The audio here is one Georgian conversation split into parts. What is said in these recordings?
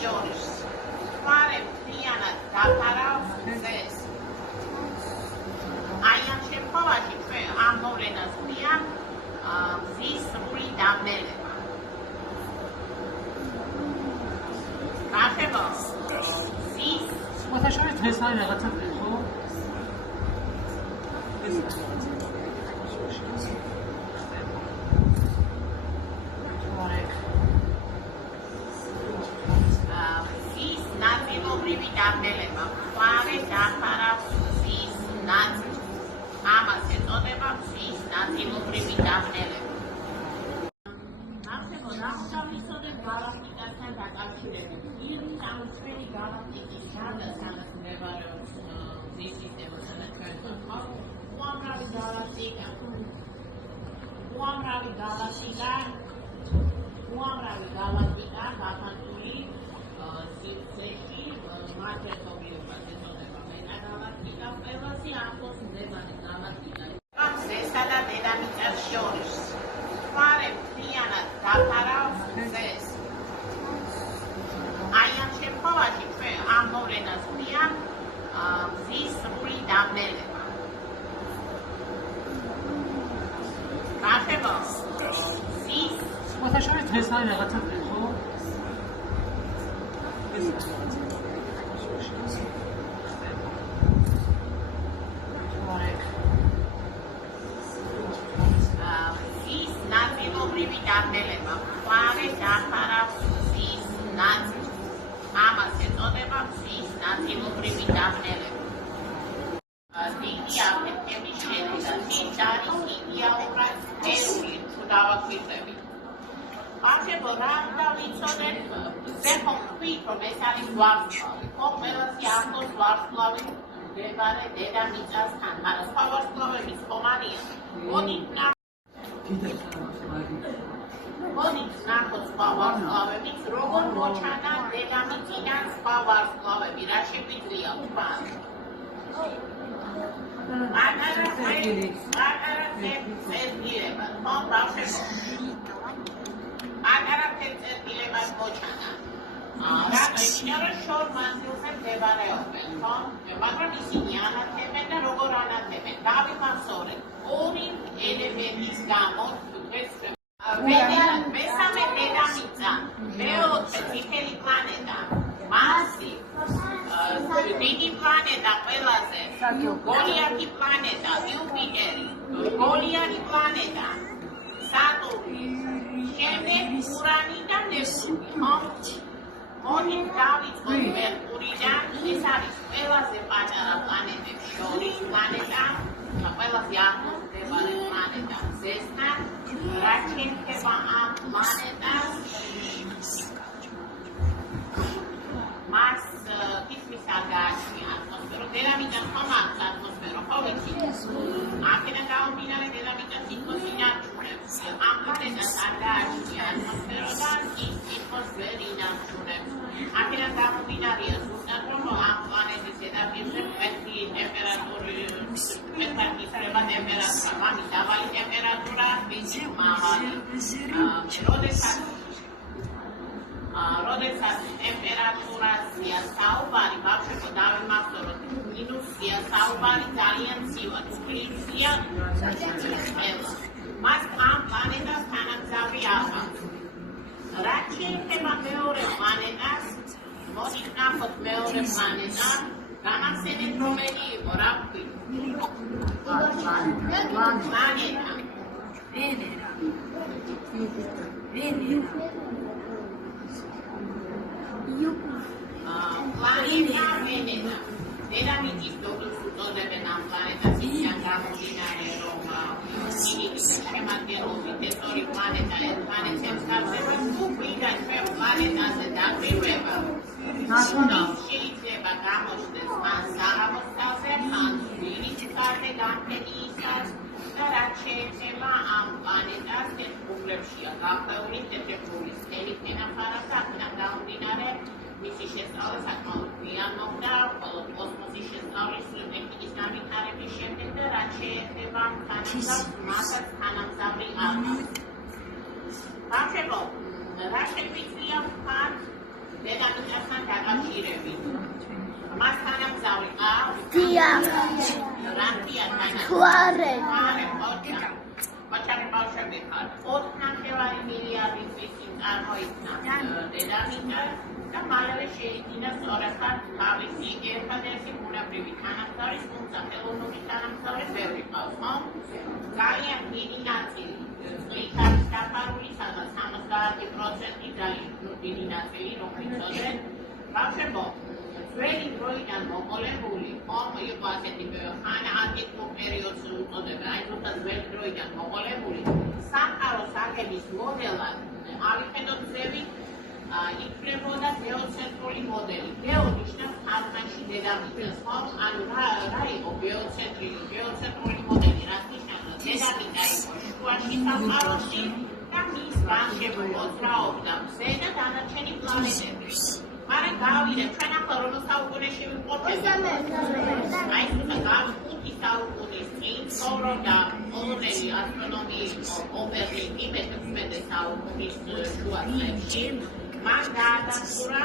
შორის ხარე მთლიანად დაფარავს მზეს. აი ამ შემთხვევაში ჩვენ ამ მოვლენას ვთქვიან მზის სრული დაბნელება. გახება მზის მოთაშორით დღეს არის რაღაცა ხო? მზის ნაწილობრივი დაბნელება. ხარე დაფარავს მზის ნაწილს. ამას ეწოდება მზის ნაწილობრივი დაბნელება. ახლა რა უნდა ვიცოდეთ გალაქტიკასთან დაკავშირებით? ის სამწვერი გალაქტიკის გადასახადს მდებარეობს მზის სისტემასა და ჩვენთან ხარ. უამრავი გალაქტიკა გაფართული სივრცეში მათ ერთობლიობას ეწოდება მეტაგალაქტიკა. ყველაზე ახლოს მდებარე გალაქტიკა მზესა და დედამიწას შორის ხარე მთლიანად დაფარავს მზეს. აი ამ შემთხვევაში ჩვენ ამ მოვლენას ვთქვიან მზის სრული დაბნელება. გახება მზის მოთაშორით დღეს არის რაღაცა ხო? მზის ნაწილობრივი დაბნელება. ხარე დაფარავს მზის ნაწილს. ამას ეწოდება მზის ნაწილობრივი დაბნელება. დიდი აფეთქების შედეგად ის არის იდეალურად ერული თუ დავაკვირდებით. ახლა რა უნდა ვიცოდეთ? ზემო ვთქვით, რომ ეს არის ვარსკვლავი. ხო, ყველაზე ახლოს ვარსკვლავი მდებარე დედამიწასთან, მაგრამ სხვა ვარსკვლავების ხომ არიან? მოდით ნახოთ სხვა ვარსკვლავებიც, როგორ მოჩანა დედამიწიდან სხვა ვარსკვლავები, რა შეგვიძლია ვთქვათ? პატარა წერტილება, ხო, ბავშვებო? პატარა წერტილებას მოჩანა. რა შეგვიძლია, რომ შორ მანძილზე მდებარეობენ, ხო? მაგრამ ისინი ანათებენ და როგორ ანათებენ? დავიმახსოვრეთ, ორი ელემენტის გამო დღეს მესამე დედამიწა, მეოთხე წითელი პლანეტა, მარსი, დიდი პლანეტა ყველაზე, გოლიათი პლანეტა, იუპიტერი, გოლიათი პლანეტა, სატურნი, შემდეგ ურანი და ნეპტუნი, ხო? მოდით დავიწყოთ მერკურიდან, ეს არის ყველაზე პატარა პლანეტებს შორის პლანეტა, ყველაზე ახლოს მდებარე პლანეტა მზესთან. რა შეეხება ამ პლანეტას? მას თითქმის არ გააჩნია ატმოსფერო. დედამიწა ხომ აქვს ატმოსფერო, ხო ვიცით? აქედან გამომდინარე დედამიწა თითქოს ინარჩუნებს. ამ პლანეტას არ გააჩნია ატმოსფერო და ის თითქოს ვერ ინარჩუნებს. აქედან გამომდინარეა ზუსტად, რომ ამ პლანეტის ზედაპირზე მკვეთრი ტემპერატურა, მამის დაბალი ტემპერატურა, მისი მაღალი. როდესაც ტემპერატურაზეა საუბარი, ბავშვებო, დავიმახსოვროთ, მინუსია საუბარი ძალიან ცივა, თბილისია ყველა. მას ამ პლანეტას თანამგზავრი აღარ. რა შეეხება მეორე პლანეტას? მოდით ნახოთ მეორე პლანეტა. გამახსენეთ რომელი იყო, რა ვთქვით? პლანეტა. პლანეტა ვენერა. დედამიწის დოქტორს უწოდებენ ამ პლანეტას, ისინი გამომდინარე, რომ იგი შემადგენლობით ეს ორი პლანეტა ერთმანეთს ემსგავსება. ვინაიდან ჩვენ პლანეტაზე დაგვირვება, შეიძლება გამოჩნდეს ან საღამოს თავზე, ან დილის თავზე განხილვისას და რაც შეეხება ამ პლანეტას, თეთრუბლებშია გაყრეული თეთრუბლის ელიფენა ფარასა, აქედან გამომდინარე მისი შესწავლა საკმაოდ გვიან მოხდა, ხოლო კოსმოსის შესწავლის ტექნიკის განვითარების შემდეგ და რაც შეეხება თანამგზავრს, მასაც თანამგზავრი არ აქვს. ბავშვებო, რა შეგვიძლია ვთქვათ დედამიწასთან დაკავშირებით. მასთან ამზავი ყავს? დიახ. რამთია თანა? თვარე. Poczekaj, proszę wychodź. Odnachywali miliardy zysków წარმოიქმნა დედამიწა და მალევე შეიძინა სწორად თავისი ერთადერთი ბუნებრივი თანამგზავრის, თუმცა ხელოვნური თანამგზავრი ბევრი ყავს, ხო? ძალიან დიდი ნაწილი წყლით არის დაფარული, სადაც 70% ძალიან დიდი ნაწილი, რომელიც წოდეთ. ბავშვებო, ძველი დროიდან მოყოლებული, ხომ იყო ასეთი ხანა ანტიკურ პერიოდს უწოდებენ, აი თუნდაც ძველი დროიდან მოყოლებული, სამყაროს აგების მოდელად ავიხედოთ ზევით, იკვრებოდა გეოცენტრული მოდელი. გეო ნიშნავს თარგმანში დედამიწას, ხო? ანუ რა იყო გეოცენტრული მოდელი, რაც ნიშნავს დედამიწა იყო შუაში სამყაროში და მის განშემო მოძრაობდა მზე და დანარჩენი პლანეტები. მაგრამ გავიდეთ ჩვენ ახლა რომელ საუკუნეში ვიმყოფებით? აი თუნდაც 5 საუკუნის წინ ცხოვრობდა პოლონელი ასტრონომი ობერლინი მე-16 საუკუნის შუა წლებში. მან გაადასტურა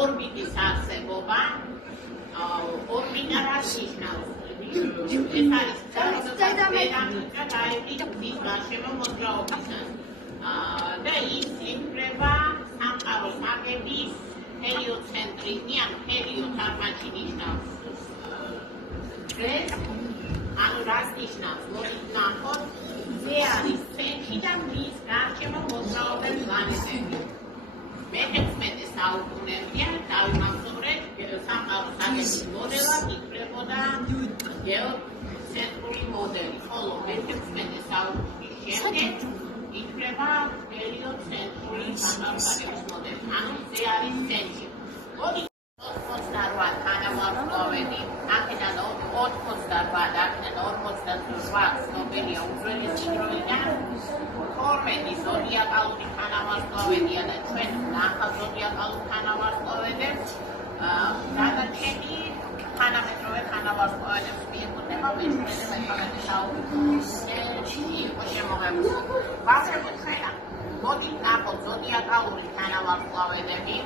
ორბიტის არსებობა. ორბიტა რას ნიშნავს? ეს არის დედამიწა დაეჭირა მის გარშემო მოძრაობისას. და ის იკვრება სამყაროს აგების ჰელიოცენტრიზმი, ანუ ჰელიო თარგმანში ნიშნავს დღეს, ანუ რას ნიშნავს? მოდით ნახოთ, მზე არის ცენტრი და მის გარშემო მოძრაობენ პლანეტები. მე-16 საუკუნეებიდან დავიმახსოვრეთ სამყაროს აგების მოდელად იკვრებოდა გეოცენტრული მოდელი, ხოლო მე-16 საუკუნის შემდეგ იკვრება ჰელიოცენტრული სამყაროს აგების მოდელი, ანუ მზე არის ცენტრი. 88 თანავარსკვლავედი, აქედან 88 და აქედან 48 ცნობილია უძველესი დროიდან. 12 ზოდიაკალური თანავარსკვლავედია და ჩვენ ნახავთ ზოდიაკალურ თანავარსკვლავედებს. დანარჩენი თანამედროვე თანავარსკვლავედებს მიეკუთვნება მე-19 საუკუნეში იყო შემოღებული. ბავშვებო, ჩვენ მოდით ნახოთ ზოდიაკალური თანავარსკვლავედები.